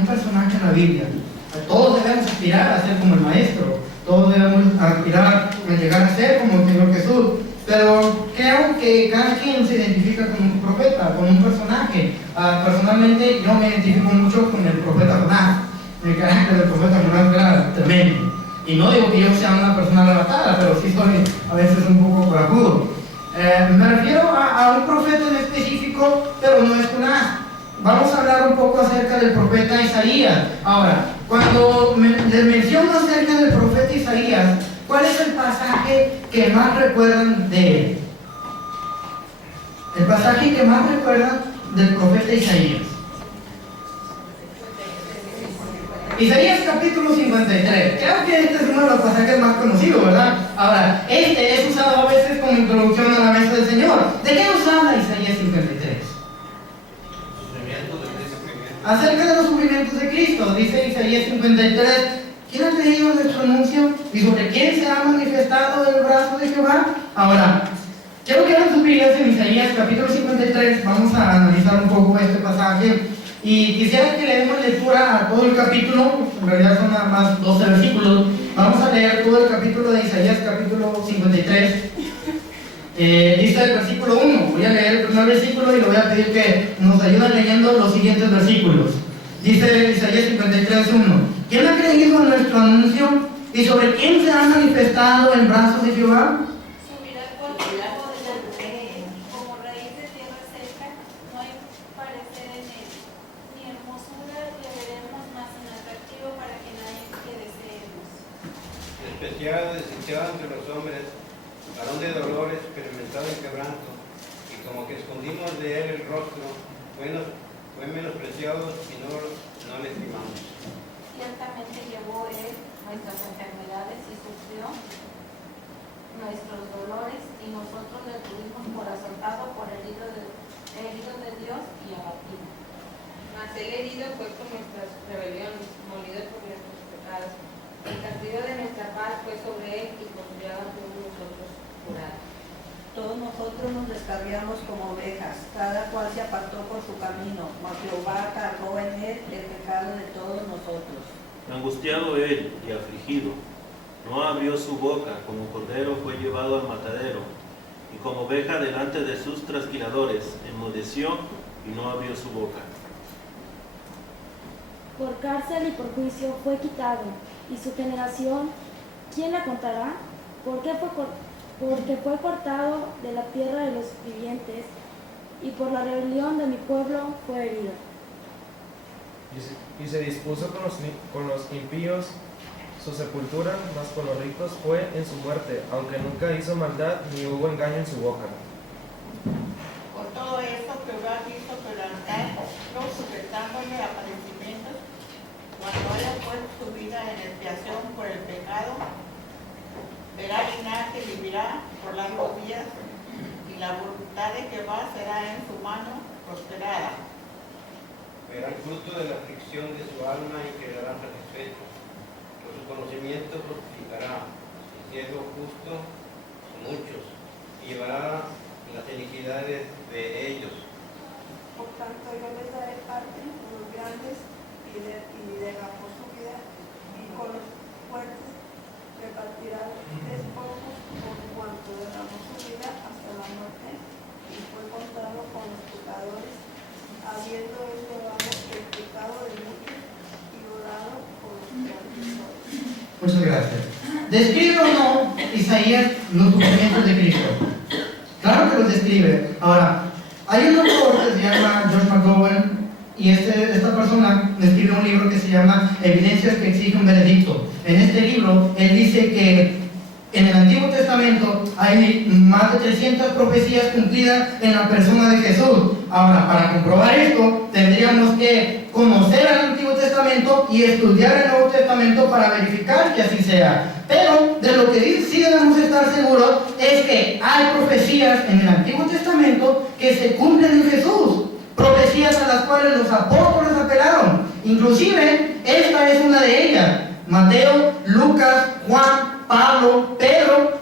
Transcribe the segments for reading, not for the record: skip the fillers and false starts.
un personaje en la Biblia. Todos debemos aspirar a ser como el Maestro, todos debemos aspirar a llegar a ser como el Señor Jesús, pero creo que cada quien se identifica con un profeta, con un personaje. Personalmente yo me identifico mucho con el profeta Jonás. El carácter del profeta Jonás era tremendo. Y no digo que yo sea una persona arrebatada, pero sí soy a veces un poco corajudo. Me refiero a un profeta en específico, pero no es Jonás. Vamos a hablar un poco acerca del profeta Isaías. Ahora, cuando les menciono acerca del profeta Isaías, ¿cuál es el pasaje que más recuerdan de él? El pasaje que más recuerdan del profeta Isaías. Isaías capítulo 53. Creo que este es uno de los pasajes más conocidos, ¿verdad? Ahora, este es usado a veces como introducción a la mesa del Señor. ¿De qué nos habla Isaías 53? Acerca de los sufrimientos de Cristo. Dice Isaías 53. ¿Quién ha creído nuestro anuncio? ¿Y sobre quién se ha manifestado el brazo de Jehová? Ahora, quiero que abran sus Biblias en Isaías capítulo 53. Vamos a analizar un poco este pasaje. Y quisiera que le demos lectura a todo el capítulo. En realidad son nada más 12 versículos. Vamos a leer todo el capítulo de Isaías capítulo 53. Dice el versículo 1. Voy a leer el primer versículo y le voy a pedir que nos ayuden leyendo los siguientes versículos. Dice Isaías 53, 1. ¿Quién ha creído en nuestro anuncio? ¿Y sobre quién se ha manifestado el brazo de Jehová? Subirá por debajo de la nube, como raíz de tierra seca, no hay parecer en él, ni hermosura le veremos más inatractivo para que nadie que deseemos. Despreciado, desechado entre los hombres, varón de dolores, experimentado en quebranto, y como que escondimos de él el rostro, fue menospreciado y no le estimamos. Ciertamente llevó él nuestras enfermedades y sufrió nuestros dolores, y nosotros le tuvimos por azotado, por herido de Dios y abatido. Mas él herido fue por nuestras rebeliones, molido por nuestros pecados. El castigo de nuestra paz fue sobre él, y con cuidado fuimos nosotros curados. Todos nosotros nos descarriamos como ovejas, cada cual se apartó por su camino, mas Jehová cargó en él el pecado de todos nosotros. Angustiado él y afligido, no abrió su boca, como cordero fue llevado al matadero, y como oveja delante de sus trasquiladores, enmudeció y no abrió su boca. Por cárcel y por juicio fue quitado, y su generación, ¿quién la contará? Porque fue cortado de la tierra de los vivientes, y por la rebelión de mi pueblo fue herido. Y se dispuso con los impíos su sepultura, mas con los ricos fue en su muerte, aunque nunca hizo maldad ni hubo engaño en su boca. Por todo esto Jehová quiso quebrantar, no sujetándole a padecimientos, cuando haya puesto su vida en expiación por el pecado, verá linaje y vivirá por largos días, y la voluntad de Jehová será en su mano prosperada. Verá el fruto de la aflicción de su alma y quedará satisfecho. Por su conocimiento justificará, y siendo justo, muchos, y llevará las iniquidades de ellos. Por tanto, yo les daré parte con los grandes, y derramó su vida, y con los fuertes repartirá despojos, por cuanto derramó su vida hasta la muerte, y fue contado con los pecadores, habiendo él llevado el pecado de muchos y orado por los transgresores. Muchas gracias. ¿Describe o no Isaías los sufrimientos de Cristo? Claro que los describe. Ahora, hay un autor que se llama George McGowan, y esta persona escribe un libro que se llama Evidencias que exigen un veredicto. En este libro, él dice que en el Antiguo Testamento hay más de 300 profecías cumplidas en la persona de Jesús. Ahora, para comprobar esto, tendríamos que conocer el Antiguo Testamento y estudiar el Nuevo Testamento para verificar que así sea. Pero de lo que dice, sí debemos estar seguros es que hay profecías en el Antiguo Testamento que se cumplen en Jesús. Profecías a las cuales los apóstoles apelaron. Inclusive, esta es una de ellas. Mateo, Lucas, Juan, Pablo, Pedro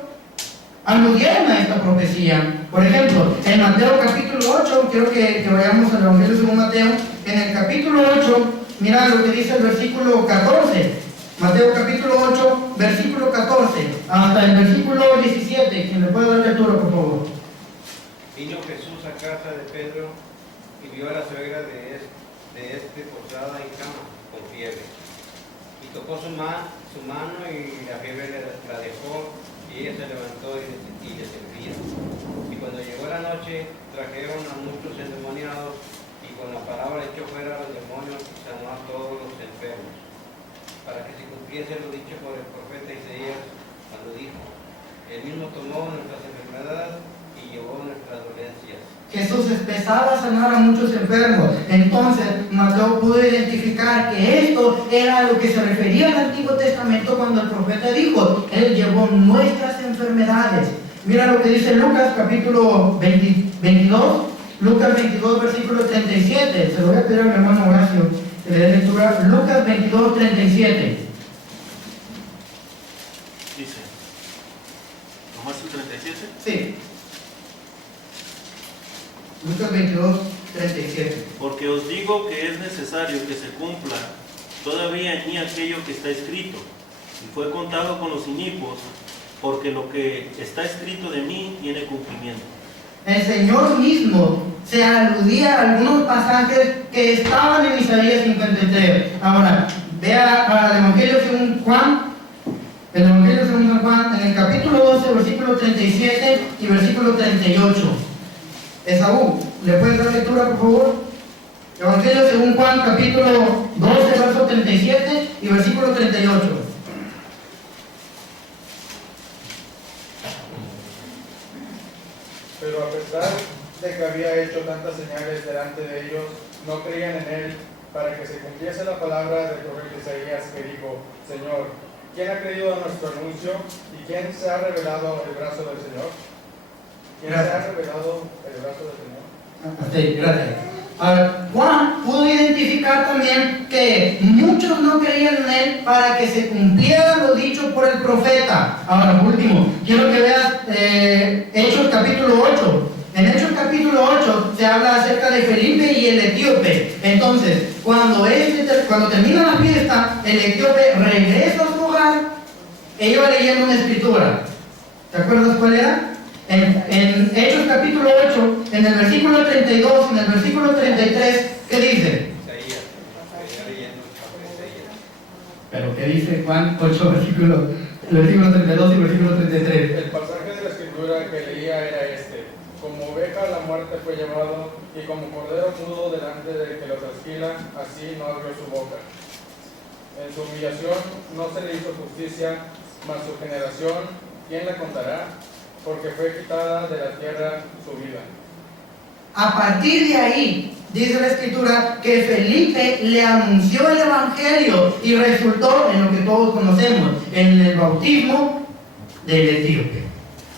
aludieron a esta profecía. Por ejemplo, en Mateo capítulo 8, quiero que vayamos al Evangelio según Mateo. En el capítulo 8 mira lo que dice el versículo 14. Mateo capítulo 8, versículo 14, hasta el versículo 17. ¿Quién le puede dar lectura, por favor? Vino Jesús a casa de Pedro y vio a la suegra de este posada en cama, con fiebre. Y tocó su mano y la fiebre la dejó, y ella se levantó y le servía. Y cuando llegó la noche, trajeron a muchos endemoniados, y con la palabra echó fuera a los demonios y sanó a todos los enfermos, para que se cumpliese lo dicho por el profeta Isaías, cuando dijo: Él mismo tomó nuestras enfermedades y llevó nuestras dolencias. Jesús empezaba a sanar a muchos enfermos. Entonces Mateo pudo identificar que esto era a lo que se refería al Antiguo Testamento cuando el profeta dijo: Él llevó nuestras enfermedades. Mira lo que dice Lucas capítulo 22, Lucas 22 versículo 37. Se lo voy a pedir a mi hermano Horacio que le dé lectura. Lucas 22, 37. Dice, ¿nomás el 37? Sí. Lucas 22, 37. Porque os digo que es necesario que se cumpla todavía en mí aquello que está escrito, y fue contado con los inicuos, porque lo que está escrito de mí tiene cumplimiento. El Señor mismo se aludía a algunos pasajes que estaban en Isaías 53. Ahora, vea al Evangelio según Juan, el Evangelio según San Juan, en el capítulo 12, versículo 37 y versículo 38. Esaú, ¿le puedes dar lectura, por favor? Evangelio según Juan, capítulo 12, verso 37 y versículo 38. Pero a pesar de que había hecho tantas señales delante de ellos, no creían en él, para que se cumpliese la palabra del profeta Isaías, que dijo: Señor, ¿quién ha creído a nuestro anuncio? ¿Y quién se ha revelado el brazo del Señor? ¿Quién se ha revelado el brazo del Señor? Sí, gracias. Ahora, Juan pudo identificar también que muchos no creían en él para que se cumpliera lo dicho por el profeta. Ahora, por último, quiero que veas Hechos capítulo 8. En Hechos capítulo 8 se habla acerca de Felipe y el etíope. Entonces, cuando termina la fiesta, el etíope regresa a su hogar e iba leyendo una escritura. ¿Te acuerdas cuál era? En Hechos capítulo 8, en el versículo 32, en el versículo 33, ¿qué dice? Isaías, leyendo Isaías. Pero ¿qué dice Juan 8, versículo 32 y versículo 33? El pasaje de la escritura que leía era este: Como oveja a la muerte fue llevado, y como cordero mudo delante del que lo trasquila, así no abrió su boca. En su humillación no se le hizo justicia, mas su generación, ¿quién la contará? Porque fue quitada de la tierra su vida. A partir de ahí, dice la escritura, que Felipe le anunció el evangelio y resultó en lo que todos conocemos, en el bautismo del etíope.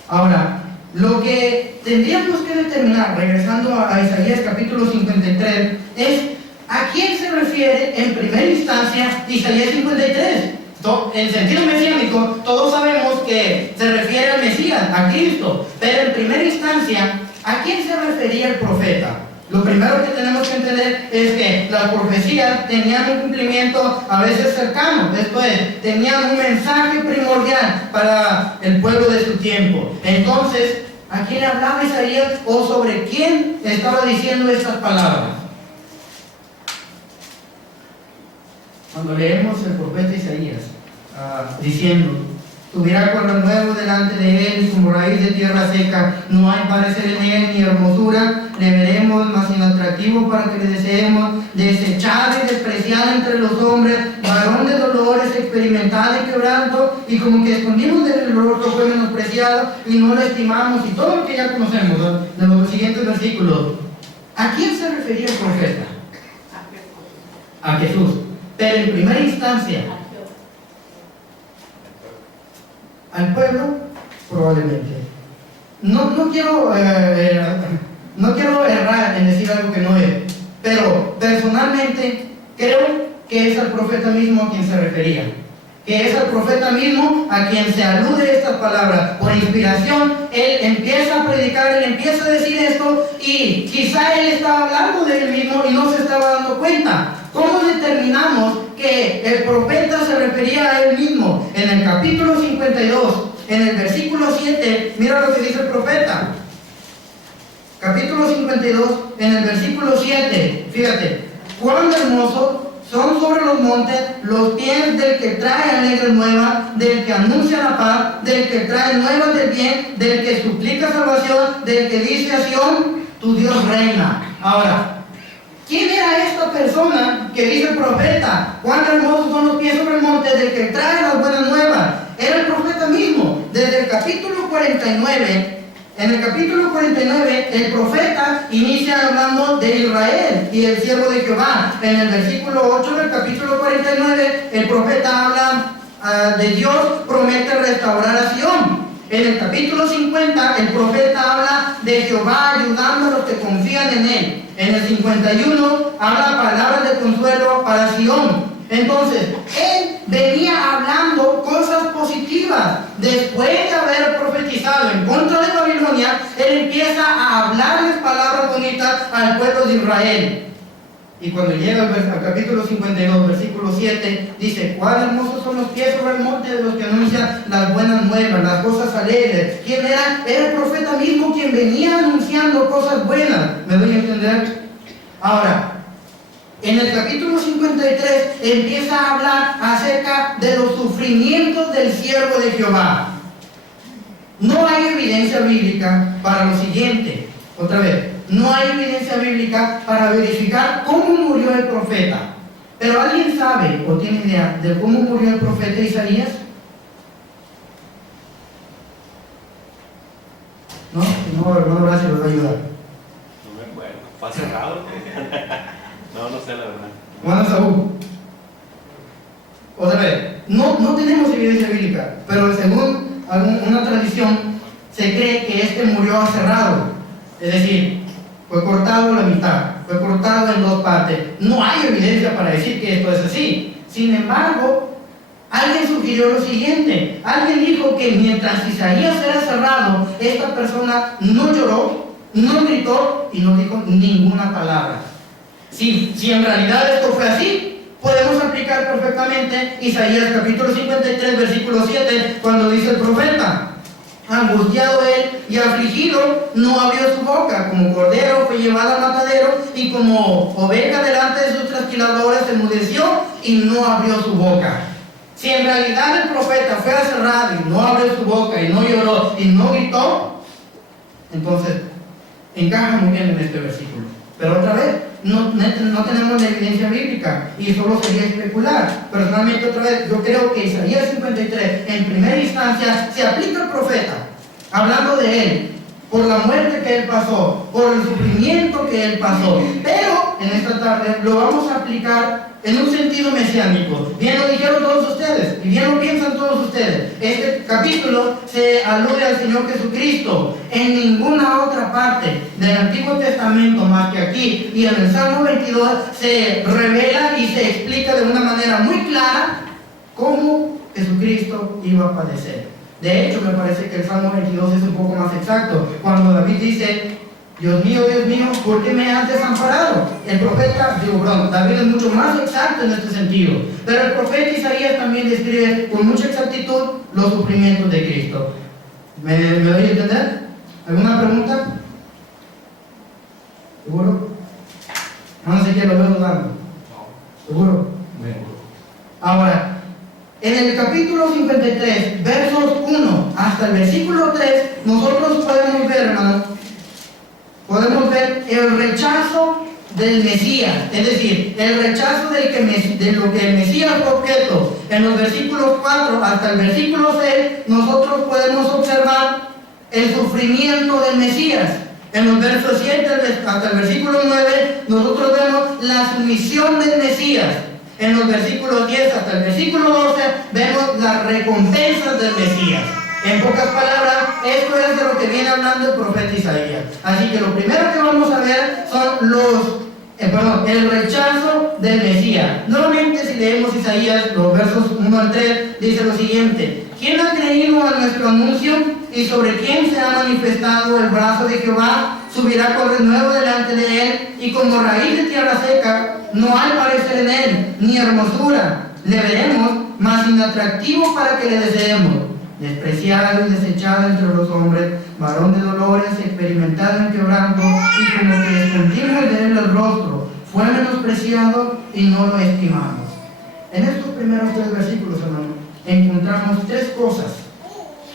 Ahora, lo que tendríamos que determinar, regresando a Isaías capítulo 53, es a quién se refiere en primera instancia Isaías 53. En sentido mesiánico, todos sabemos que se refiere al Mesías, a Cristo, pero en primera instancia, ¿a quién se refería el profeta? Lo primero que tenemos que entender es que las profecías tenían un cumplimiento a veces cercano, esto es, tenían un mensaje primordial para el pueblo de su tiempo. Entonces, ¿a quién le hablaba Isaías o sobre quién estaba diciendo estas palabras? Cuando leemos el profeta Isaías diciendo: subirá con renuevo delante de él, y como raíz de tierra seca, no hay parecer en él ni hermosura, le veremos más inatractivo para que le deseemos, desechado y despreciado entre los hombres, varón de dolores, experimentado en quebranto, y como que escondimos del rostro fue menospreciado y no lo estimamos, y todo lo que ya conocemos, ¿no?, de los siguientes versículos. ¿A quién se refería el profeta? A Jesús. Pero en primera instancia, al pueblo, probablemente. No quiero errar en decir algo que no es, pero personalmente creo que es al profeta mismo a quien se refería, que es al profeta mismo a quien se alude estas palabras. Por inspiración, él empieza a predicar, él empieza a decir esto, y quizá él estaba hablando de él mismo y no se estaba dando cuenta. ¿Cómo determinamos que el profeta se refería a él mismo? En el capítulo 52, en el versículo 7, mira lo que dice el profeta. Capítulo 52, en el versículo 7, fíjate, cuán hermosos son sobre los montes los pies del que trae alegres nuevas, del que anuncia la paz, del que trae nuevas del bien, del que suplica salvación, del que dice a Sión, tu Dios reina. Ahora, ¿quién era esta persona que dice el profeta? Cuán hermosos son los pies sobre el monte del que trae las buenas nuevas. Era el profeta mismo. Desde el capítulo 49, en el capítulo 49, el profeta inicia hablando de Israel y el siervo de Jehová. En el versículo 8 del capítulo 49, el profeta habla de Dios, promete restaurar a Sión. En el capítulo 50, el profeta habla de Jehová ayudando a los que confían en él. En el 51, habla palabras de consuelo para Sión. Entonces, él venía hablando cosas positivas. Después de haber profetizado en contra de Babilonia, él empieza a hablarles palabras bonitas al pueblo de Israel. Y cuando llega al capítulo 52, versículo 7, dice, cuán hermosos son los pies sobre el monte de los que anuncian las buenas nuevas, las cosas alegres. ¿Quién era? Era el profeta mismo quien venía anunciando cosas buenas. ¿Me doy a entender? Ahora, en el capítulo 53 empieza a hablar acerca de los sufrimientos del siervo de Jehová. No hay evidencia bíblica para lo siguiente. Otra vez, no hay evidencia bíblica para verificar cómo murió el profeta. Pero ¿alguien sabe o tiene idea de cómo murió el profeta Isaías? No, hermano, gracias, los va a ayudar. No me acuerdo. ¿Fue cerrado? No sé la verdad. Juan Saúl. Otra vez, no tenemos evidencia bíblica, pero según una tradición, se cree que este murió aserrado. Es decir, fue cortado a la mitad, fue cortado en dos partes. No hay evidencia para decir que esto es así. Sin embargo, alguien sugirió lo siguiente. Alguien dijo que mientras Isaías era cerrado, esta persona no lloró, no gritó y no dijo ninguna palabra. Si en realidad esto fue así, podemos aplicar perfectamente Isaías capítulo 53, versículo 7, cuando dice el profeta, angustiado él y afligido, no abrió su boca, como cordero fue llevado al matadero, y como oveja delante de sus trasquiladores enmudeció y no abrió su boca. Si en realidad el profeta fue aserrado y no abrió su boca y no lloró y no gritó, entonces encaja muy bien en este versículo. Pero otra vez, no tenemos la evidencia bíblica y solo sería especular. Personalmente, otra vez, yo creo que Isaías 53 en primera instancia se aplica al profeta, hablando de él, por la muerte que él pasó, por el sufrimiento que él pasó. Pero en esta tarde lo vamos a aplicar en un sentido mesiánico. Bien lo dijeron todos ustedes y bien lo piensan todos ustedes. Este capítulo se alude al Señor Jesucristo. En ninguna otra parte del Antiguo Testamento más que aquí y en el Salmo 22 se revela y se explica de una manera muy clara cómo Jesucristo iba a padecer. De hecho, me parece que el Salmo 22 es un poco más exacto, cuando David dice, Dios mío, ¿por qué me has desamparado? El profeta, David es mucho más exacto en este sentido, pero el profeta Isaías también describe con mucha exactitud los sufrimientos de Cristo. ¿Me doy a entender? ¿Alguna pregunta? ¿Seguro? No sé qué lo veo dudando. ¿Seguro? Ahora, en el capítulo 53, versos 1 hasta el versículo 3, nosotros podemos ver, hermanos, el rechazo del Mesías, es decir, el rechazo de lo que el Mesías fue objeto. En los versículos 4 hasta el versículo 6, nosotros podemos observar el sufrimiento del Mesías. En los versos 7 hasta el versículo 9, nosotros vemos la sumisión del Mesías. En los versículos 10 hasta el versículo 12 vemos las recompensas del Mesías. En pocas palabras, esto es de lo que viene hablando el profeta Isaías. Así que lo primero que vamos a ver son el rechazo del Mesías. Nuevamente, si leemos Isaías, los versos 1 al 3, dice lo siguiente: ¿Quién ha creído a nuestro anuncio y sobre quién se ha manifestado el brazo de Jehová? subirá con renuevo delante de él, y como raíz de tierra seca, no hay parecer en él, ni hermosura. Le veremos, mas inatractivo para que le deseemos. Despreciado y desechado entre los hombres, varón de dolores, experimentado en quebranto, y como que descontinuo de él el rostro, fue menospreciado y no lo estimamos. En estos primeros 3 versículos, hermano, encontramos 3 cosas.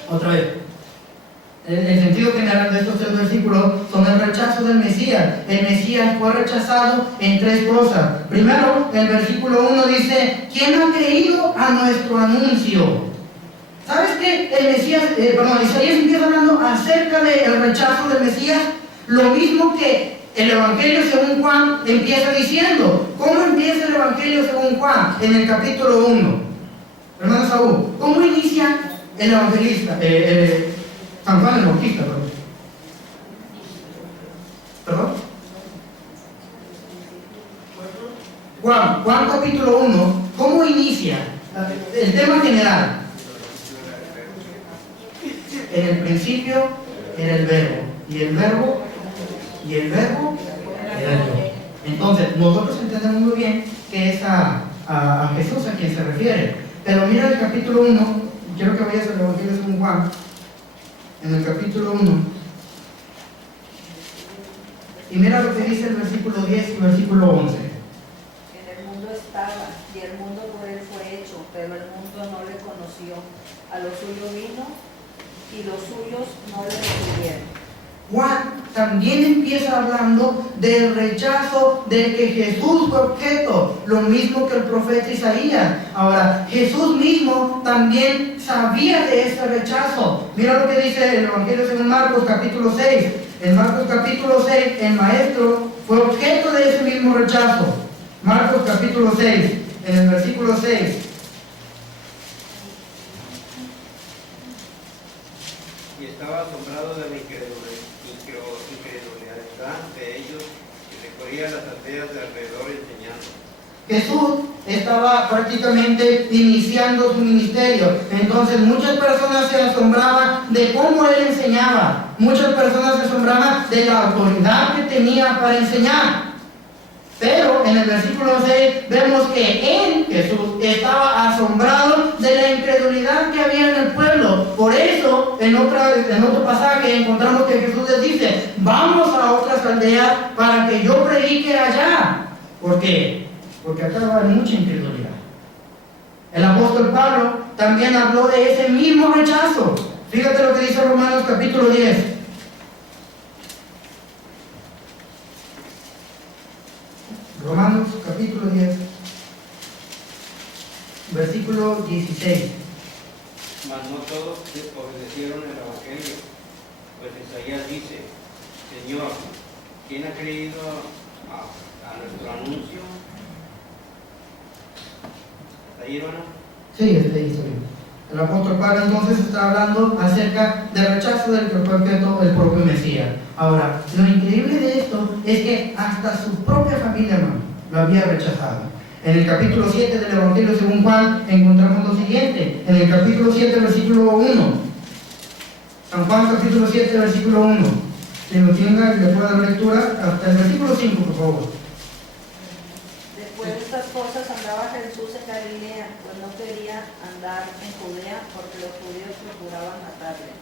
Otra vez, el sentido general de estos 3 versículos son el rechazo del Mesías. El Mesías fue rechazado en 3 cosas. Primero, el versículo 1 dice: ¿quién ha creído a nuestro anuncio? ¿Sabes qué? Isaías empieza hablando acerca del rechazo del Mesías, lo mismo que el Evangelio según Juan empieza diciendo. ¿Cómo empieza el Evangelio según Juan? En el capítulo 1. Hermano Saúl, ¿cómo inicia el evangelista? San Juan el Bautista, ¿Perdón? Juan capítulo 1, ¿cómo inicia? El tema general. En el principio era el verbo, y el verbo era Dios. Entonces, nosotros entendemos muy bien que es a Jesús a quien se refiere. Pero mira el capítulo 1, quiero que vayas al Evangelio según Juan, en el capítulo 1, y mira lo que dice el versículo 10 y versículo 11. En el mundo estaba, y el mundo por él fue hecho, pero el mundo no le conoció. A lo suyo vino, y los suyos no le recibieron. Juan también empieza hablando del rechazo de que Jesús fue objeto, lo mismo que el profeta Isaías. Ahora, Jesús mismo también sabía de ese rechazo. Mira lo que dice el Evangelio según Marcos capítulo 6. En Marcos capítulo 6, el maestro fue objeto de ese mismo rechazo. Marcos capítulo 6, en el versículo 6. Y estaba asombrado de la incredulidad de ellos, y recorría las aldeas de alrededor enseñando. Jesús estaba prácticamente iniciando su ministerio. Entonces muchas personas se asombraban de cómo él enseñaba. Muchas personas se asombraban de la autoridad que tenía para enseñar. Pero en el versículo 6 vemos que él, Jesús, estaba asombrado de la incredulidad que había en el pueblo. Por eso, en otro pasaje encontramos que Jesús les dice: vamos a otras aldeas para que yo predique allá. ¿Por qué? Porque acá va mucha incredulidad. El apóstol Pablo también habló de ese mismo rechazo. Fíjate lo que dice Romanos capítulo 10. Romanos capítulo 10, versículo 16. Mas no todos obedecieron el Evangelio, pues Isaías dice: Señor, ¿quién ha creído a nuestro anuncio? ¿Está ahí, hermano? Sí, está bien. El apóstol Pablo entonces está hablando acerca del rechazo del que fue objeto el propio Mesías. Ahora, lo increíble de esto es que hasta su propia familia, hermano, lo había rechazado. En el capítulo 7 del Evangelio según Juan encontramos lo siguiente. En el capítulo 7, versículo 1. San Juan capítulo 7, versículo 1. Si lo tenga y le pueda dar lectura hasta el versículo 5, por favor. Después de estas cosas andaba Jesús en Galilea, pues no quería andar en Judea porque los judíos procuraban matarle.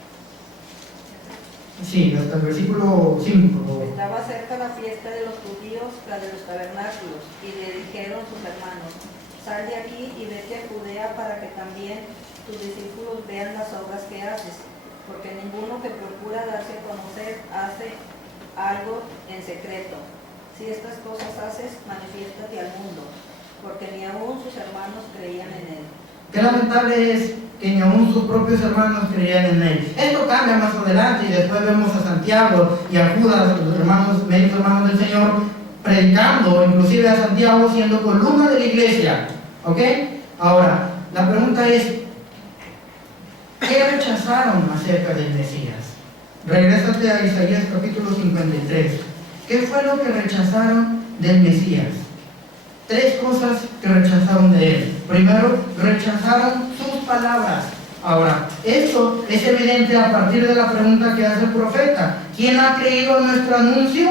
Sí, hasta el versículo 5, por favor. Estaba cerca la fiesta de los judíos, la de los tabernáculos, y le dijeron sus hermanos: sal de aquí y vete a Judea para que también tus discípulos vean las obras que haces, porque ninguno que procura darse a conocer hace algo en secreto. Si estas cosas haces, manifiéstate al mundo, porque ni aún sus hermanos creían en él. Qué lamentable es que ni aún sus propios hermanos creían en él. Esto cambia más adelante y después vemos a Santiago y a Judas, los hermanos, medios hermanos del Señor, predicando, inclusive a Santiago siendo columna de la iglesia. ¿Ok? Ahora, la pregunta es: ¿qué rechazaron acerca del Mesías? Regrésate a Isaías capítulo 53. ¿Qué fue lo que rechazaron del Mesías? 3 cosas que rechazaron de él. Primero, rechazaron sus palabras. Ahora, esto es evidente a partir de la pregunta que hace el profeta: ¿quién ha creído nuestro anuncio?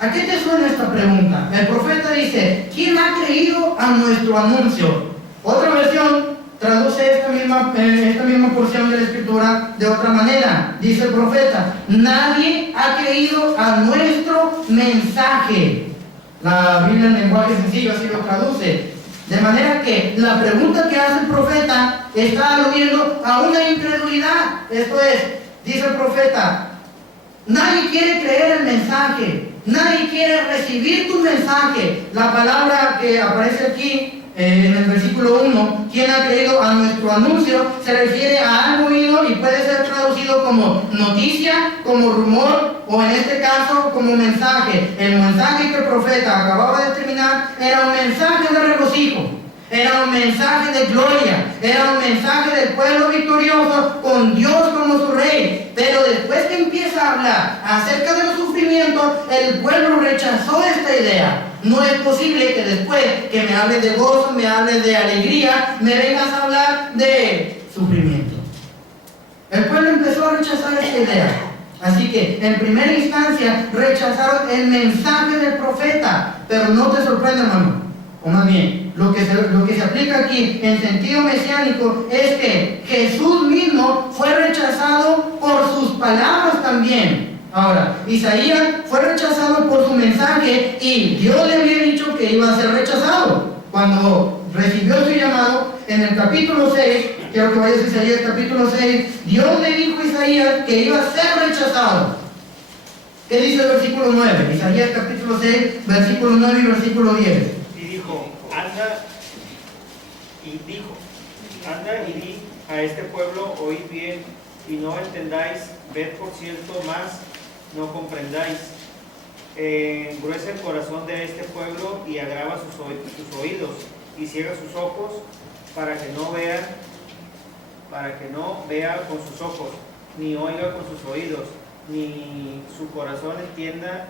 ¿A qué te suena esta pregunta? El profeta dice, ¿quién ha creído a nuestro anuncio? Otra versión traduce esta misma porción de la escritura de otra manera. Dice el profeta, nadie ha creído a nuestro mensaje. La Biblia en lenguaje sencillo así lo traduce. De manera que la pregunta que hace el profeta está aludiendo a una incredulidad. Esto es, dice el profeta, nadie quiere creer el mensaje, nadie quiere recibir tu mensaje. La palabra que aparece aquí en el versículo 1, quien ha creído a nuestro anuncio, se refiere a algo oído y puede ser traducido como noticia, como rumor o en este caso como mensaje. El mensaje que el profeta acababa de terminar era un mensaje de regocijo, era un mensaje de gloria, era un mensaje del pueblo victorioso con Dios como su rey. Pero después que empieza a hablar acerca de los sufrimientos, el pueblo rechazó esta idea. No es posible que después que me hables de gozo, me hables de alegría, me vengas a hablar de sufrimiento. El pueblo empezó a rechazar esta idea. Así que en primera instancia rechazaron el mensaje del profeta. Pero no te sorprende, hermano. O más bien, lo que se aplica aquí en sentido mesiánico es que Jesús mismo fue rechazado por sus palabras también. Ahora, Isaías fue rechazado por su mensaje y Dios le había dicho que iba a ser rechazado. Cuando recibió su llamado, en el capítulo 6, quiero que vayas a Isaías capítulo 6, Dios le dijo a Isaías que iba a ser rechazado. ¿Qué dice el versículo 9? Isaías capítulo 6, versículo 9 y versículo 10. Y dijo, anda y di a este pueblo, oíd bien, y no entendáis, ved por cierto, más no comprendáis. Engruesa el corazón de este pueblo y agrava sus oídos, y ciega sus ojos, para que no vea con sus ojos, ni oiga con sus oídos, ni su corazón entienda,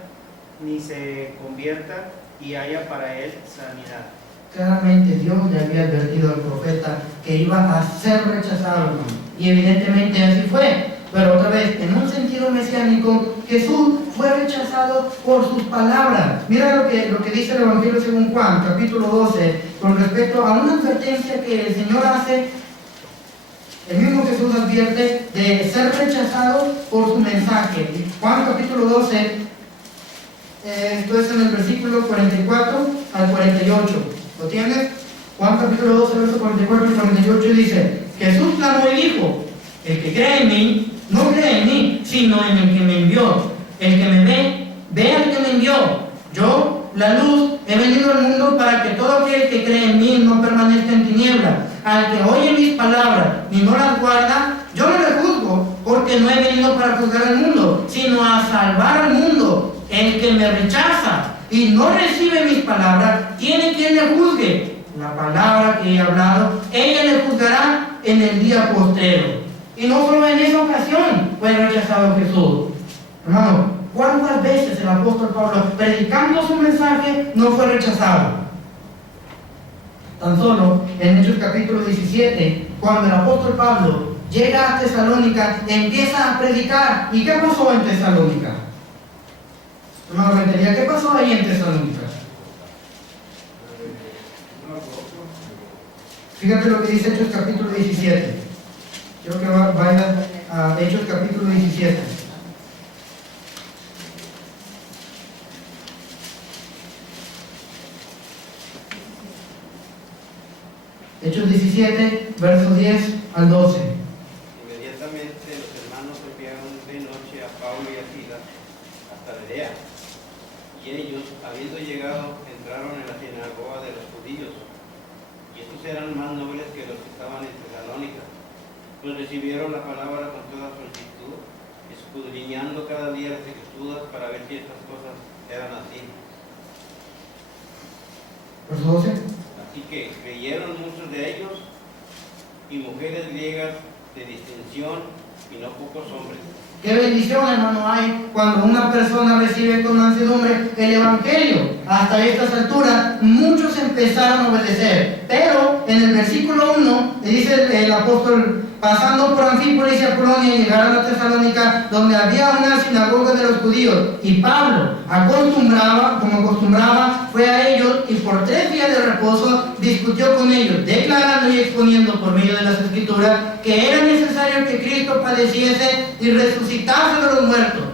ni se convierta y haya para él sanidad. Claramente Dios le había advertido al profeta que iba a ser rechazado, hermano. Y evidentemente así fue. Pero otra vez, en un sentido mesiánico, Jesús fue rechazado por sus palabras. Mira lo que dice el Evangelio según Juan, capítulo 12, con respecto a una advertencia que el Señor hace. El mismo Jesús advierte de ser rechazado por su mensaje. Juan capítulo 12, esto es en el versículo 44 al 48. ¿Lo tienes? Juan capítulo 12, versos 44 y 48 dice, Jesús clamó y dijo, el que cree en mí, no cree en mí, sino en el que me envió. El que me ve, ve al que me envió. Yo, la luz, he venido al mundo para que todo aquel que cree en mí no permanezca en tinieblas. Al que oye mis palabras y no las guarda, yo no le juzgo, porque no he venido para juzgar al mundo, sino a salvar al mundo. El que me rechaza y no recibe mis palabras, tiene quien le juzgue. La palabra que he hablado, ella le juzgará en el día postrero. Y no solo en esa ocasión fue rechazado Jesús. Hermano, ¿cuántas veces el apóstol Pablo, predicando su mensaje, no fue rechazado? Tan solo en Hechos capítulo 17, cuando el apóstol Pablo llega a Tesalónica, empieza a predicar. ¿Y qué pasó en Tesalónica? Hermano Rentería, ¿qué pasó ahí en Tesalónica? Fíjate lo que dice Hechos capítulo 17. Quiero que vayan a Hechos capítulo 17. Hechos 17, versos 10 al 12. Inmediatamente los hermanos enviaron de noche a Pablo y a Silas hasta Berea. Y ellos, habiendo llegado, entraron en la sinagoga de los judíos. Y estos eran más nobles que los que estaban en Tesalónica, pues recibieron la palabra con toda solicitud, escudriñando cada día las escrituras para ver si estas cosas eran así. Verso 12. Así que creyeron muchos de ellos, y mujeres griegas de distinción, y no pocos hombres. Qué bendición, hermano, hay cuando una persona recibe con mansedumbre el Evangelio. Hasta estas alturas, muchos empezaron a obedecer. Pero en el versículo 1, dice el apóstol Pasando por Anfípolis y Apolonia, llegaron a Tesalónica, donde había una sinagoga de los judíos. Y Pablo, como acostumbraba, fue a ellos y por 3 días de reposo discutió con ellos, declarando y exponiendo por medio de las Escrituras que era necesario que Cristo padeciese y resucitase de los muertos,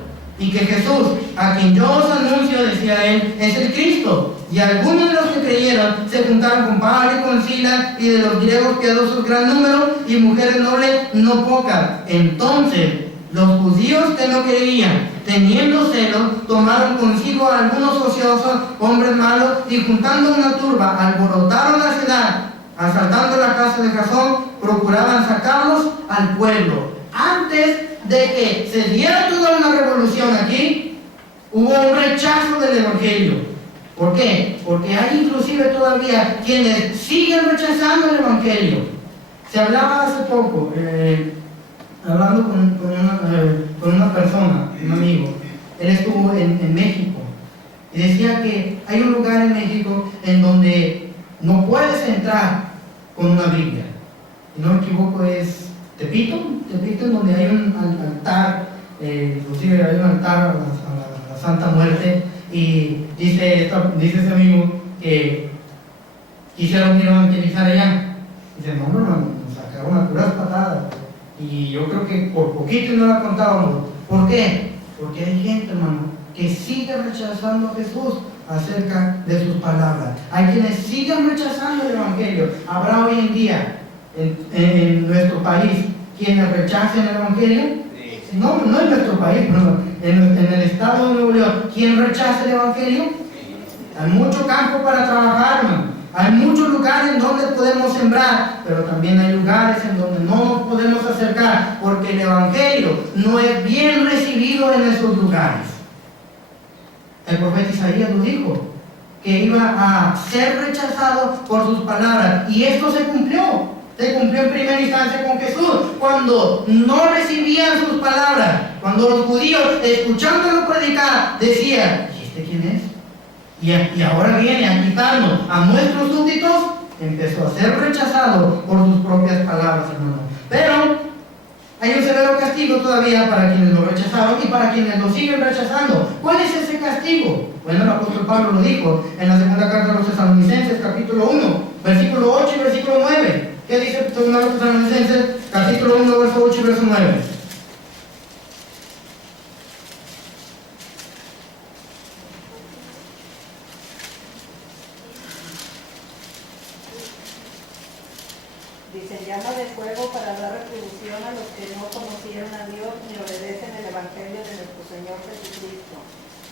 y que Jesús, a quien yo os anuncio, decía él, es el Cristo. Y algunos de los que creyeron se juntaron con Pablo y con Silas, y de los griegos piadosos gran número, y mujeres nobles no pocas. Entonces los judíos que no creían, teniendo celos, tomaron consigo a algunos ociosos, hombres malos, y juntando una turba, alborotaron la ciudad, asaltando la casa de Jasón, procuraban sacarlos al pueblo. Antes de que se diera toda una revolución aquí, hubo un rechazo del Evangelio. ¿Por qué? Porque hay inclusive todavía quienes siguen rechazando el Evangelio. Se hablaba hace poco, hablando con una persona, un amigo, él estuvo en México, y decía que hay un lugar en México en donde no puedes entrar con una Biblia. Si no me equivoco es Tepito, en donde hay un altar, inclusive hay un altar a la Santa Muerte, y dice ese amigo que quisieron ir a evangelizar allá. Dice, no, hermano, nos sacaron a puras patadas, y yo creo que por poquito no la contábamos. ¿Por qué? Porque hay gente, hermano, que sigue rechazando a Jesús acerca de sus palabras. Hay quienes siguen rechazando el Evangelio. Habrá hoy en día en nuestro país quienes rechacen el Evangelio. No en nuestro país, pero en el estado de Nuevo León. ¿Quién rechaza el Evangelio? Hay mucho campo para trabajar, hermano. Hay muchos lugares en donde podemos sembrar, pero también hay lugares en donde no nos podemos acercar, porque el Evangelio no es bien recibido en esos lugares. El profeta Isaías lo dijo, que iba a ser rechazado por sus palabras, y esto se cumplió. Se cumplió en primera instancia con Jesús, cuando no recibían sus palabras, cuando los judíos, escuchándolo predicar, decían, ¿y este quién es? Y ahora viene a quitarnos a nuestros súbditos. Empezó a ser rechazado por sus propias palabras, hermano. Pero hay un severo castigo todavía para quienes lo rechazaron y para quienes lo siguen rechazando. ¿Cuál es ese castigo? Bueno, el apóstol Pablo lo dijo en la segunda carta a los Tesalonicenses, capítulo 1, versículo 8 y versículo 9. ¿Qué dice el segundo a los Tesalonicenses, capítulo 1, verso 8 y verso 9? Dice, llama de fuego para dar retribución a los que no conocieron a Dios ni obedecen el Evangelio de nuestro Señor Jesucristo,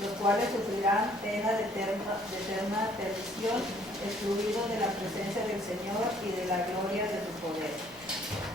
los cuales sufrirán pena de eterna perdición, excluidos de la presencia del Señor y de la gloria de su poder.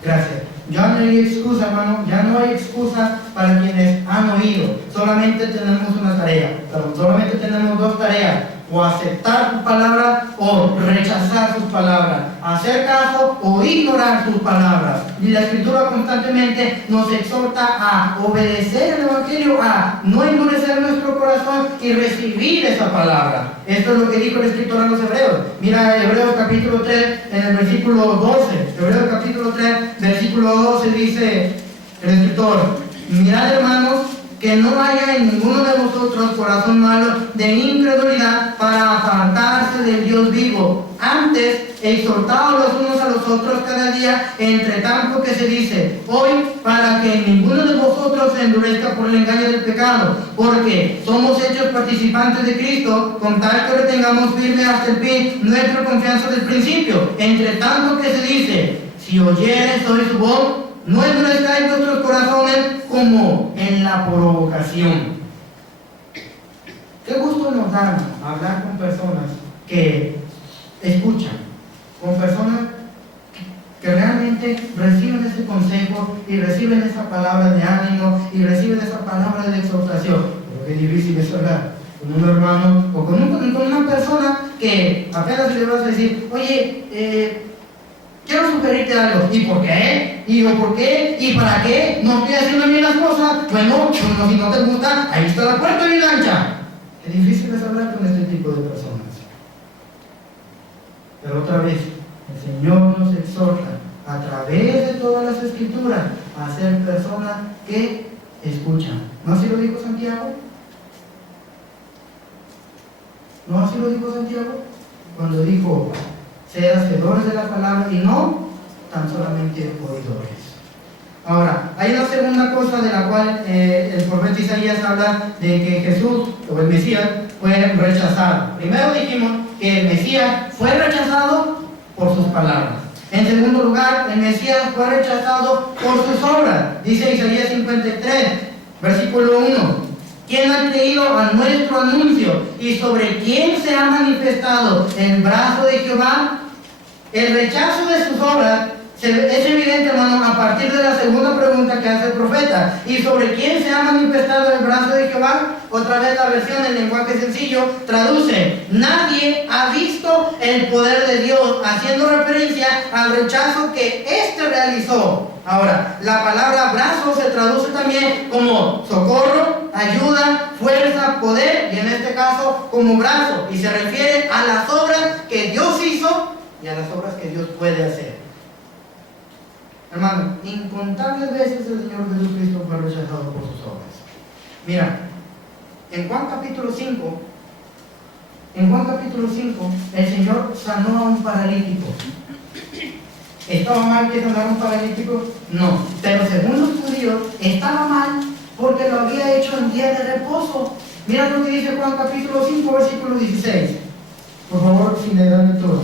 Gracias. Ya no hay excusa, hermano, ya no hay excusa para quienes han oído. Solamente tenemos una tarea, solamente tenemos 2 tareas: o aceptar su palabra o rechazar sus palabras, hacer caso o ignorar sus palabras. Y la Escritura constantemente nos exhorta a obedecer el Evangelio, a no endurecer nuestro corazón y recibir esa palabra. Esto es lo que dijo el escritor a los Hebreos. Mira Hebreos capítulo 3 en el versículo 12. Hebreos capítulo 3 versículo 12 dice el escritor: mirad, hermanos, que no haya en ninguno de vosotros corazón malo de incredulidad para apartarse del Dios vivo. Antes, exhortaos los unos a los otros cada día, entre tanto que se dice hoy, para que ninguno de vosotros se endurezca por el engaño del pecado, porque somos hechos participantes de Cristo, con tal que retengamos firme hasta el fin nuestra confianza del principio. Entre tanto que se dice, si oyeres hoy su voz, no endurezcáis vuestros corazones como en la provocación. Qué gusto nos da hablar con personas que escuchan, con personas que realmente reciben ese consejo y reciben esa palabra de ánimo y reciben esa palabra de exhortación. Pero qué difícil es hablar con un hermano o con una persona que apenas le vas a decir, oye, quiero sugerirte algo. ¿Y por qué? ¿Y yo por qué? ¿Y para qué? No estoy haciendo bien las cosas. Bueno, si no te gusta, ahí está la puerta bien ancha. Qué difícil es hablar con este tipo de personas. Pero otra vez, el Señor nos exhorta a a través de todas las escrituras a ser personas que escuchan. ¿No así lo dijo Santiago? ¿No así lo dijo Santiago? Cuando dijo, ser hacedores de la palabra y no tan solamente oidores. Ahora, hay una segunda cosa de la cual el profeta Isaías habla de que Jesús, o el Mesías, fue rechazado. Primero dijimos que el Mesías fue rechazado por sus palabras. En segundo lugar, el Mesías fue rechazado por sus obras. Dice Isaías 53, versículo 1. ¿Quién ha creído a nuestro anuncio? ¿Y sobre quién se ha manifestado el brazo de Jehová? El rechazo de sus obras es evidente, hermano, a partir de la segunda pregunta que hace el profeta. ¿Y sobre quién se ha manifestado el brazo de Jehová? Otra vez la versión en lenguaje sencillo traduce: nadie ha visto el poder de Dios, haciendo referencia al rechazo que éste realizó. Ahora, la palabra brazo se traduce también como socorro, ayuda, fuerza, poder, y en este caso como brazo, y se refiere a las obras que Dios hizo y a las obras que Dios puede hacer. Hermano, incontables veces el Señor Jesucristo fue rechazado por sus obras. Mira, en Juan capítulo 5, el Señor sanó a un paralítico. ¿Estaba mal que sanara a un paralítico? No, pero según los judíos estaba mal porque lo había hecho en día de reposo. Mira lo que dice Juan capítulo 5, versículo 16. Por favor, si le dan lectura.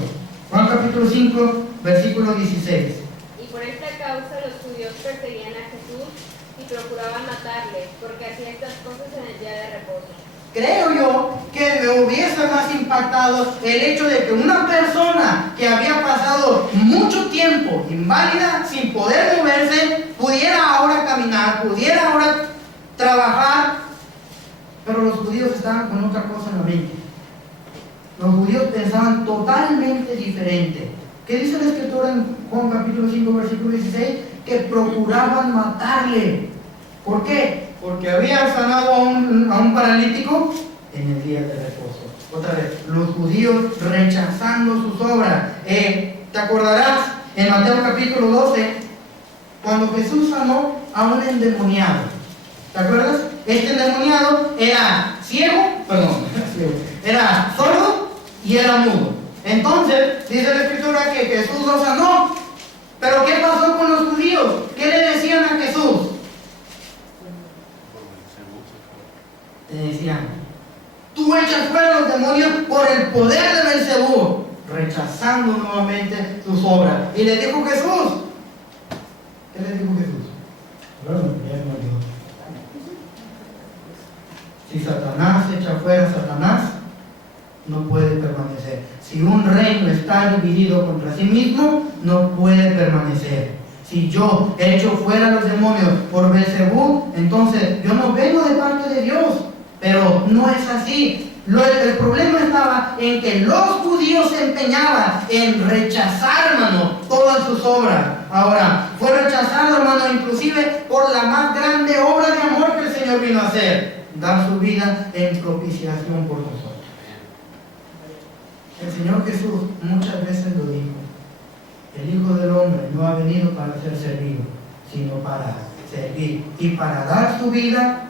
Juan capítulo 5, versículo 16. Y por esta causa los judíos perseguían a Jesús y procuraban matarle, porque hacía estas cosas en el día de reposo. Creo yo que me hubiese más impactado el hecho de que una persona que había pasado mucho tiempo inválida, sin poder moverse, pudiera ahora caminar, pudiera ahora trabajar, pero los judíos estaban con otra cosa en la mente. Los judíos pensaban totalmente diferente. ¿Qué dice la escritura en Juan capítulo 5, versículo 16? Que procuraban matarle. ¿Por qué? Porque había sanado a un paralítico en el día de reposo. Otra vez, los judíos rechazando sus obras. ¿Te acordarás en Mateo capítulo 12, cuando Jesús sanó a un endemoniado? ¿Te acuerdas? Este endemoniado era era sordo y era mudo. Entonces, dice la escritura que Jesús lo sanó. Pero ¿qué pasó con los judíos? ¿Qué le decían a Jesús? Le decían: tú echas fuera los demonios por el poder de Belcebú, rechazando nuevamente sus obras. Y le dijo Jesús. ¿Qué le dijo Jesús? Si Satanás echa fuera a Satanás, no puede permanecer. Si un reino está dividido contra sí mismo, no puede permanecer. Si yo echo fuera los demonios por Belcebú, entonces yo no vengo de parte de Dios. Pero no es así. El problema estaba en que los judíos se empeñaban en rechazar, hermano, todas sus obras. Ahora, fue rechazado, hermano, inclusive por la más grande obra de amor que el Señor vino a hacer: dar su vida en propiciación por nosotros. El Señor Jesús muchas veces lo dijo: el Hijo del Hombre no ha venido para ser servido, sino para servir y para dar su vida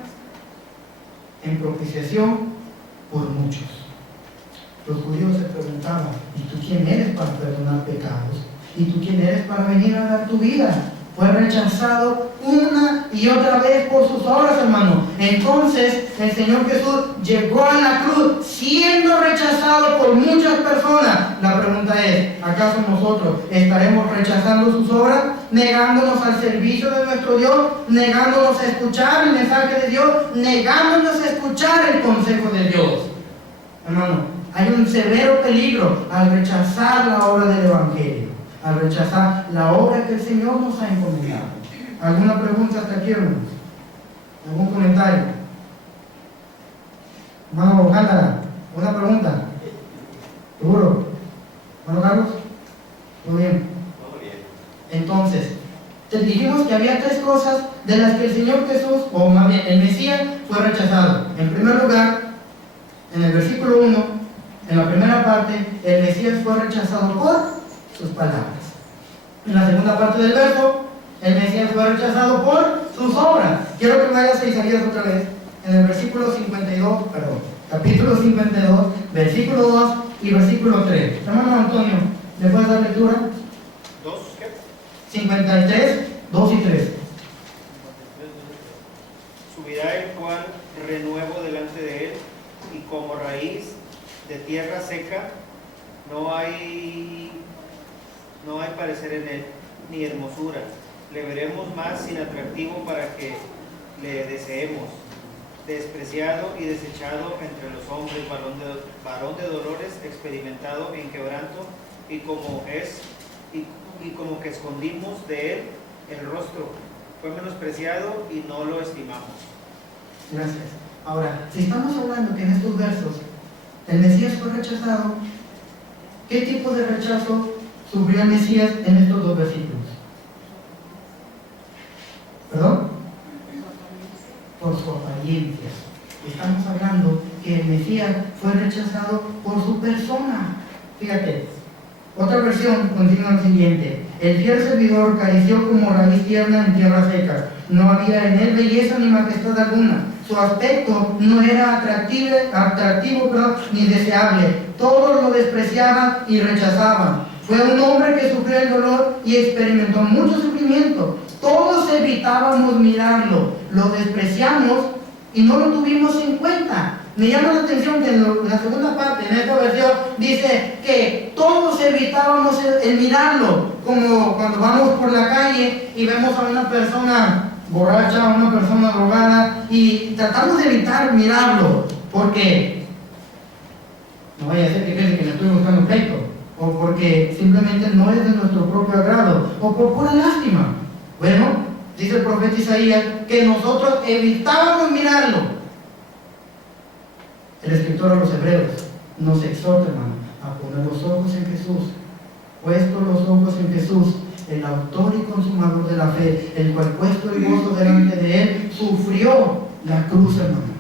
en propiciación por muchos. Los judíos se preguntaban: ¿y tú quién eres para perdonar pecados? ¿Y tú quién eres para venir a dar tu vida? Fue rechazado una y otra vez por sus obras, hermano. Entonces el Señor Jesús llegó a la cruz siendo rechazado por muchas personas. La pregunta es: ¿acaso nosotros estaremos rechazando sus obras, negándonos al servicio de nuestro Dios, negándonos a escuchar el mensaje de Dios, negándonos a escuchar el consejo de Dios? Hermano, hay un severo peligro al rechazar la obra del Evangelio, al rechazar la obra que el Señor nos ha encomendado. ¿Alguna pregunta hasta aquí, hermanos? ¿Algún comentario? Hermano Cándara, ¿una pregunta? ¿Seguro? ¿Hermano Carlos? Muy bien. Entonces, te dijimos que había tres cosas de las que el Señor Jesús, o más bien el Mesías, fue rechazado. En primer lugar, en el versículo 1, en la primera parte, el Mesías fue rechazado por sus palabras. En la segunda parte del verso, el Mesías fue rechazado por sus obras. Quiero que vayas a Isaías otra vez, en el versículo 52, perdón, capítulo 52, versículo 2 y versículo 3. Hermano Antonio, ¿le puedes dar lectura? 2, ¿qué? 53, 2 y 3. Subirá el cual renuevo delante de él, y como raíz de tierra seca, no hay parecer en él, ni hermosura. Le veremos más sin atractivo para que le deseemos. Despreciado y desechado entre los hombres, varón de dolores, experimentado en quebranto, y como que escondimos de él el rostro. Fue menospreciado y no lo estimamos. Gracias. Ahora, si estamos hablando que en estos versos el Mesías fue rechazado, ¿qué tipo de rechazo sufrió el Mesías en estos dos versículos? ¿Perdón? Por su apariencia. Estamos hablando que el Mesías fue rechazado por su persona. Fíjate, otra versión continúa lo siguiente: el fiel servidor careció como raíz tierna en tierra seca. No había en él belleza ni majestad alguna. Su aspecto no era atractivo, ni deseable. Todos lo despreciaban y rechazaban. Fue un hombre que sufrió el dolor y experimentó mucho sufrimiento. Todos evitábamos mirarlo, lo despreciamos y no lo tuvimos en cuenta. Me llama la atención que en la segunda parte, en esta versión, dice que todos evitábamos el mirarlo, como cuando vamos por la calle y vemos a una persona borracha, a una persona drogada, y tratamos de evitar mirarlo, porque no vaya a ser que piense que le estoy buscando pleito, o porque simplemente no es de nuestro propio agrado, o por pura lástima. Bueno, dice el profeta Isaías que nosotros evitábamos mirarlo. El escritor a los Hebreos nos exhorta, hermano, a poner los ojos en Jesús. Puestos los ojos en Jesús, el autor y consumador de la fe, el cual puesto el gozo delante de él, sufrió la cruz, hermano.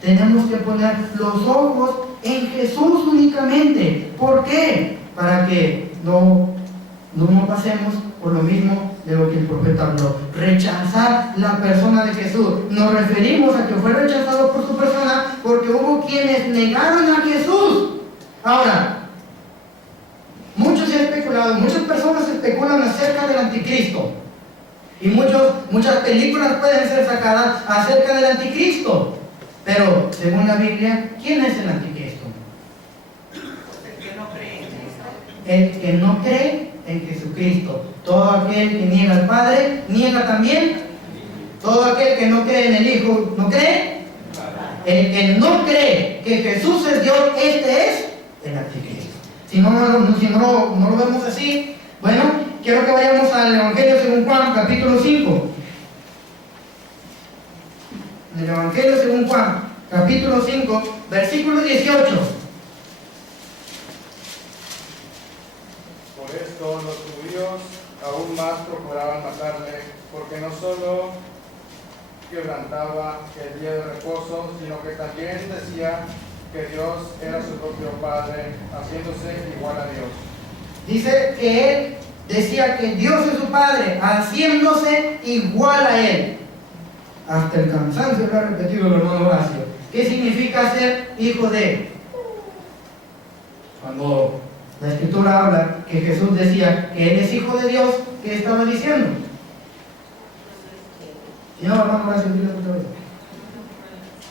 Tenemos que poner los ojos en Jesús únicamente. ¿Por qué? Para que no pasemos por lo mismo de lo que el profeta habló. Rechazar la persona de Jesús. Nos referimos a que fue rechazado por su persona porque hubo quienes negaron a Jesús. Ahora, muchos han especulado, muchas personas especulan acerca del anticristo. Y muchas películas pueden ser sacadas acerca del anticristo. Pero, según la Biblia, ¿quién es el anticristo? El que no cree en Cristo. El que no cree en Jesucristo. Todo aquel que niega al Padre, niega también. Todo aquel que no cree en el Hijo, ¿no cree? El que no cree que Jesús es Dios, este es el anticristo. Si no lo vemos así, bueno, quiero que vayamos al Evangelio según Juan, capítulo 5. En el Evangelio según Juan, capítulo 5, versículo 18. Por esto los judíos aún más procuraban matarle, porque no solo quebrantaba el día de reposo, sino que también decía que Dios era su propio Padre, haciéndose igual a Dios. Dice que él decía que Dios es su Padre, haciéndose igual a él. Hasta el cansancio lo ha repetido el hermano Horacio. ¿Qué significa ser hijo de él? Cuando la Escritura habla que Jesús decía que él es hijo de Dios, ¿qué estaba diciendo? No, hermano Horacio, dile otra vez.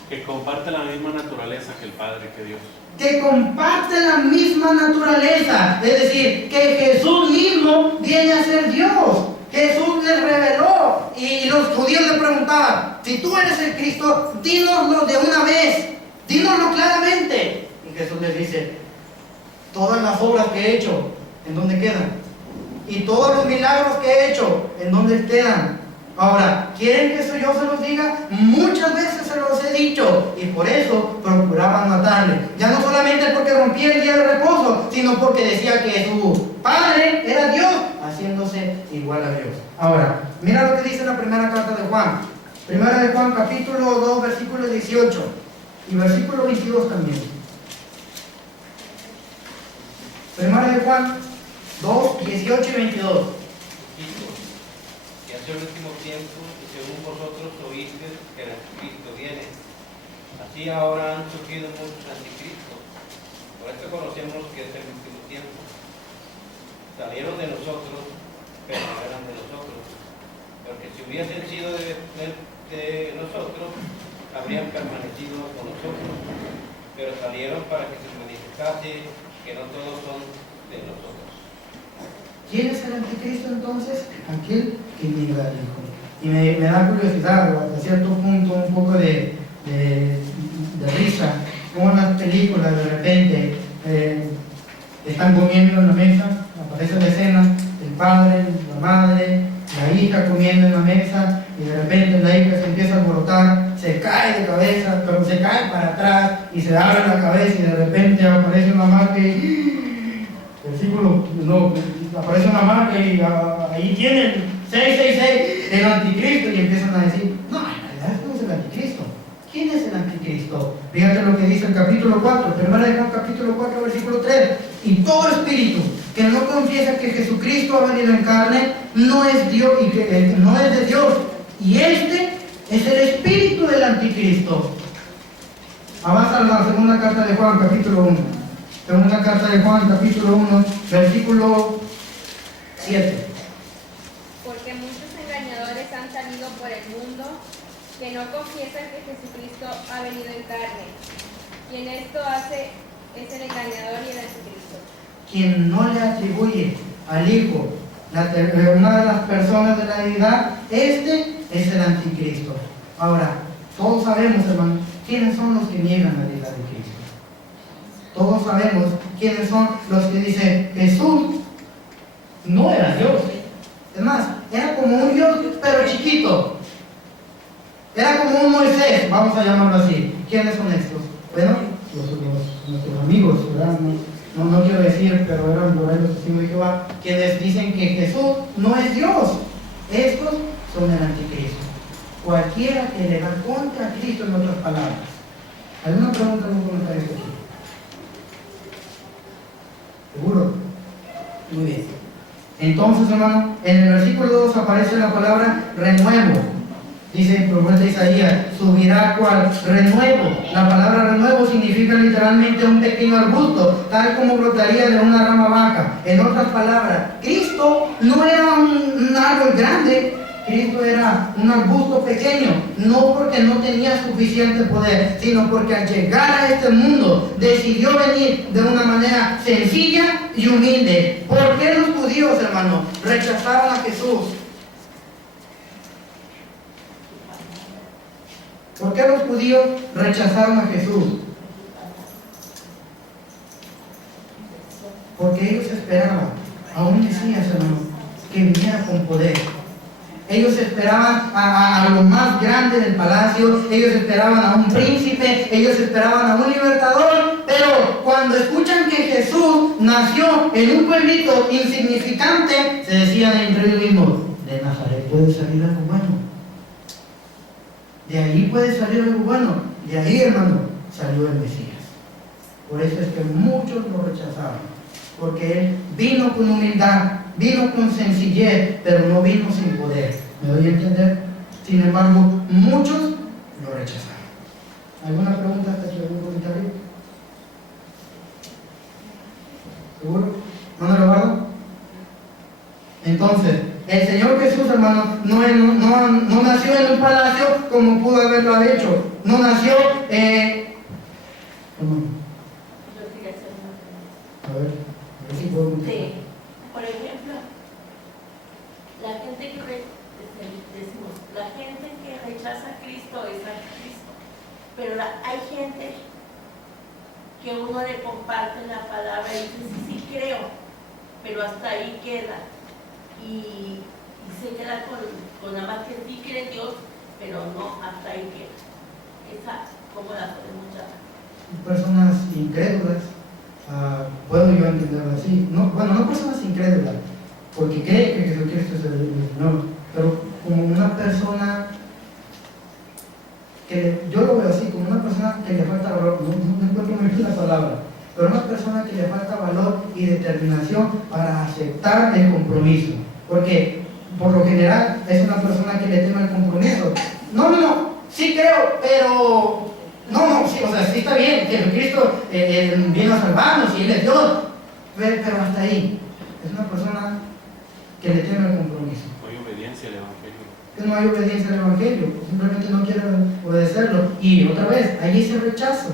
Que comparte la misma naturaleza que el Padre, que Dios. Que comparte la misma naturaleza, es decir, que Jesús mismo viene a ser Dios. Jesús les reveló y los judíos le preguntaban: si tú eres el Cristo, dínoslo de una vez, dínoslo claramente. Y Jesús les dice: todas las obras que he hecho, ¿en dónde quedan? Y todos los milagros que he hecho, ¿en dónde quedan? Ahora, ¿quieren que eso yo se los diga? Muchas veces se los he dicho, y por eso procuraban matarle. Ya no solamente porque rompía el día de reposo, sino porque decía que su Padre era Dios, haciéndose igual a Dios. Ahora, mira lo que dice la primera carta de Juan. Primera de Juan, capítulo 2, versículo 18 y versículo 22 también. Primera de Juan 2, 18 y 22. hijos, que hace el último tiempo, y según vosotros oíste que el anticristo viene. Así ahora han surgido muchos anticristos. Por esto conocemos que es el último tiempo. Salieron de nosotros, pero no eran de nosotros. Porque si hubiesen sido de nosotros, habrían permanecido con nosotros. Pero salieron para que se manifestase que no todos son de nosotros. ¿Quién es el anticristo entonces? Aquel que niega al Hijo. Y me da curiosidad, o hasta cierto punto, un poco de risa, como en las películas de repente están comiendo en la mesa, aparece la escena, el padre, la madre, la hija comiendo en la mesa, y de repente la hija se empieza a alborotar, se cae de cabeza, pero se cae para atrás y se abre la cabeza y de repente aparece una marca y versículo, no, aparece una marca y ahí tienen 666, el anticristo, y empiezan a decir, no, en realidad no es el anticristo. ¿Quién es el anticristo? Fíjate lo que dice el capítulo 4, 1 de Juan capítulo 4, versículo 3. Y todo espíritu que no confiesa que Jesucristo ha venido en carne no es Dios y que no es de Dios. Y este es el espíritu del anticristo. Avanza a la segunda carta de Juan, capítulo 1. Segunda carta de Juan, capítulo 1, versículo 7. Porque muchos engañadores han salido por el mundo que no confiesan que Jesucristo ha venido en carne. Quien esto hace es el engañador y el anticristo. Quien no le atribuye al Hijo una de las personas de la deidad, este es el anticristo. Ahora, todos sabemos, hermano, quiénes son los que niegan la deidad de Cristo. Todos sabemos quiénes son los que dicen Jesús no era Dios. Es más, era como un Dios, pero chiquito. Era como un Moisés, vamos a llamarlo así. ¿Quiénes son estos? Bueno, nuestros amigos, ¿verdad? No quiero decir, pero eran por ahí los testigos de Jehová, quienes dicen que Jesús no es Dios. Estos son el anticristo. Cualquiera que le va contra Cristo, en otras palabras. ¿Alguna pregunta, algún comentario aquí? ¿Seguro? Muy bien. Entonces, hermano, en el versículo 2 aparece la palabra renuevo. Dice el profeta Isaías, subirá cual renuevo. La palabra renuevo significa literalmente un pequeño arbusto, tal como brotaría de una rama baja. En otras palabras, Cristo no era un árbol grande, Cristo era un arbusto pequeño, no porque no tenía suficiente poder, sino porque al llegar a este mundo decidió venir de una manera sencilla y humilde. ¿Por qué los judíos, hermano, rechazaron a Jesús? ¿Por qué los judíos rechazaron a Jesús? Porque ellos esperaban a un Mesías, hermano, que viniera con poder. Ellos esperaban a lo más grande del palacio, ellos esperaban a un príncipe, ellos esperaban a un libertador, pero cuando escuchan que Jesús nació en un pueblito insignificante, se decían entre ellos mismos, de Nazaret puede salir algo bueno. De ahí puede salir algo bueno. De ahí, hermano, salió el Mesías. Por eso es que muchos lo rechazaron. Porque Él vino con humildad, vino con sencillez, pero no vino sin poder. ¿Me doy a entender? Sin embargo, muchos lo rechazaron. ¿Alguna pregunta hasta aquí? ¿Algún comentario? ¿Seguro? ¿No me lo guardo? Entonces, el Señor Jesús, hermano, no nació en un palacio como pudo haberlo hecho. No nació a ver si puedo contestar. Sí. Por ejemplo, la gente que rechaza a Cristo es anticristo. Pero hay gente que uno le comparte la palabra y dice, sí creo, pero hasta ahí queda. Y se queda con nada más que sí cree en Dios, pero no, hasta ahí queda. Esa, ¿cómo la podemos llamar? Personas incrédulas, puedo yo entenderlo así. No personas incrédulas, porque creen que Jesucristo es el Señor, pero como una persona que, yo lo veo así, como una persona que le falta valor, no encuentro muy bien la palabra, pero una persona que le falta valor y determinación para aceptar el compromiso. Porque por lo general, es una persona que le teme el compromiso. No, sí creo, pero no, sí, o sea, sí está bien, Jesucristo vino a salvarnos y Él es Dios, pero hasta ahí. Es una persona que le teme el compromiso. No hay obediencia al Evangelio. Que no hay obediencia al Evangelio, simplemente no quiere obedecerlo. Y otra vez, allí se rechaza.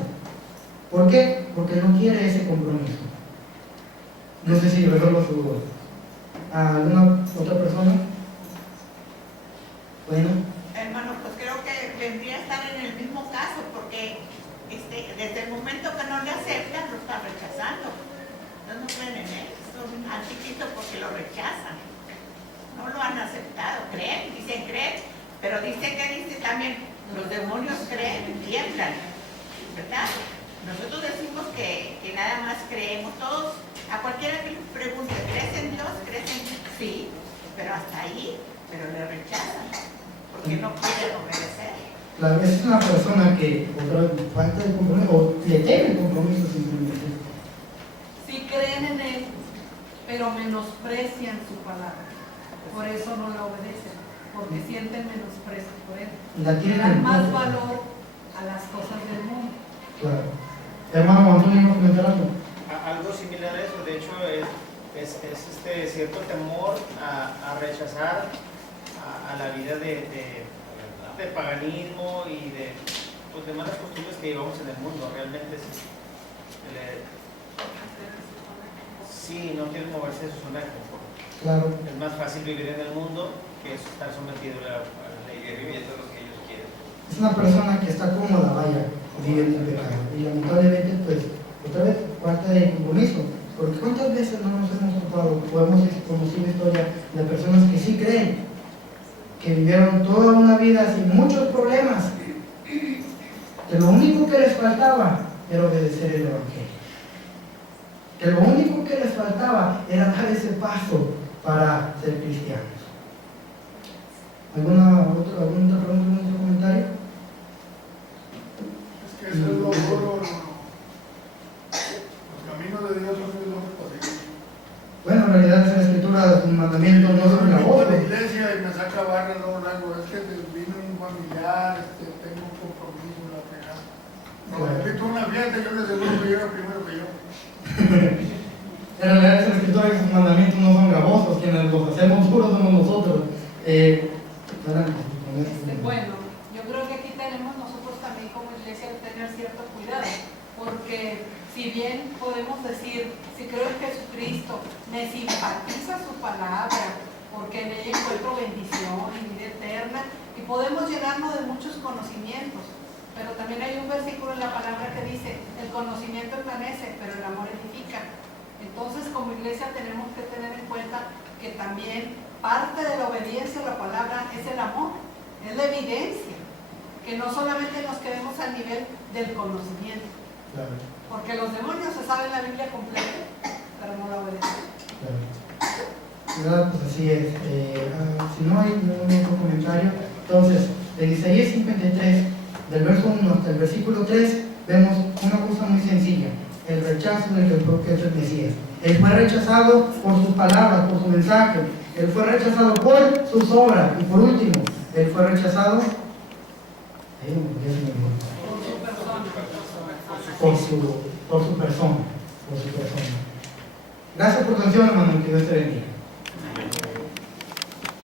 ¿Por qué? Porque no quiere ese compromiso. No sé si resuelvo su duda. ¿Alguna otra persona? Bueno. Hermano, pues creo que vendría a estar en el mismo caso, porque desde el momento que no le aceptan, lo están rechazando. No creen en él, son anticristo porque lo rechazan. No lo han aceptado, dicen creer, pero dice también, los demonios creen, tiemblan, ¿verdad? Nosotros decimos que nada más creemos, todos, a cualquiera que le pregunte, ¿crees en Dios? ¿Crees en Dios? Sí, pero hasta ahí, pero le rechazan, porque no quieren obedecer. Claro, es una persona que falta de compromiso, o le teme el compromiso simplemente. Sí creen en Él, pero menosprecian su palabra. Por eso no la obedecen, porque sienten menosprecio por Él. Le dan más valor a las cosas del mundo. Claro. Hermano Antonio, ¿no comentar algo? Algo similar a eso, de hecho, es cierto temor a rechazar a la vida de paganismo y de malas costumbres que llevamos en el mundo. Realmente sí, no quieren moverse de su zona de confort. Claro. Es más fácil vivir en el mundo que estar sometido a la ley de viviendo lo que ellos quieren. Es una persona que está cómoda, vaya, viviendo el pecado. Y lamentablemente, pues, otra vez, falta de compromiso. Porque ¿cuántas veces no nos hemos ocupado o hemos conocido historia de personas que sí creen, que vivieron toda una vida sin muchos problemas, que lo único que les faltaba era obedecer el Evangelio? Que lo único que les faltaba era dar ese paso para ser cristianos. ¿Alguna otra pregunta, algún otro comentario? Es que eso es lo duro, los caminos de Dios son muy duros para seguir. Bueno, en realidad en la escritura un mandamiento no son la voz. Yo a la iglesia y me saca barra, luego algo, es que vino un familiar, tengo un compromiso en la pegada. No, invito a una fiesta, yo les seguro que llega primero que yo. En realidad en la escritura esos mandamientos no son gravosos, quienes los hacemos duros somos nosotros. Bueno, yo creo que aquí tenemos nosotros también como iglesia que tener cierto cuidado, porque si bien podemos decir, si creo en Jesucristo, me simpatiza su palabra, porque en ella encuentro bendición y vida eterna, y podemos llenarnos de muchos conocimientos, pero también hay un versículo en la palabra que dice, el conocimiento envanece, pero el amor edifica. Entonces, como iglesia tenemos que tener en cuenta que también parte de la obediencia a la palabra es el amor, es la evidencia, que no solamente nos quedemos al nivel del conocimiento, Claro. porque los demonios se saben la Biblia completa, pero no la obedecen. Claro. Pues así es. Si no hay ningún otro comentario, entonces, en Isaías 53, del verso 1 hasta el versículo 3, vemos una cosa muy sencilla, el rechazo del que es el Mesías. Él fue rechazado por sus palabras, por su mensaje. Él fue rechazado por sus obras. Y por último, Él fue rechazado por su persona. Gracias por tu atención, hermano. Que Dios te bendiga.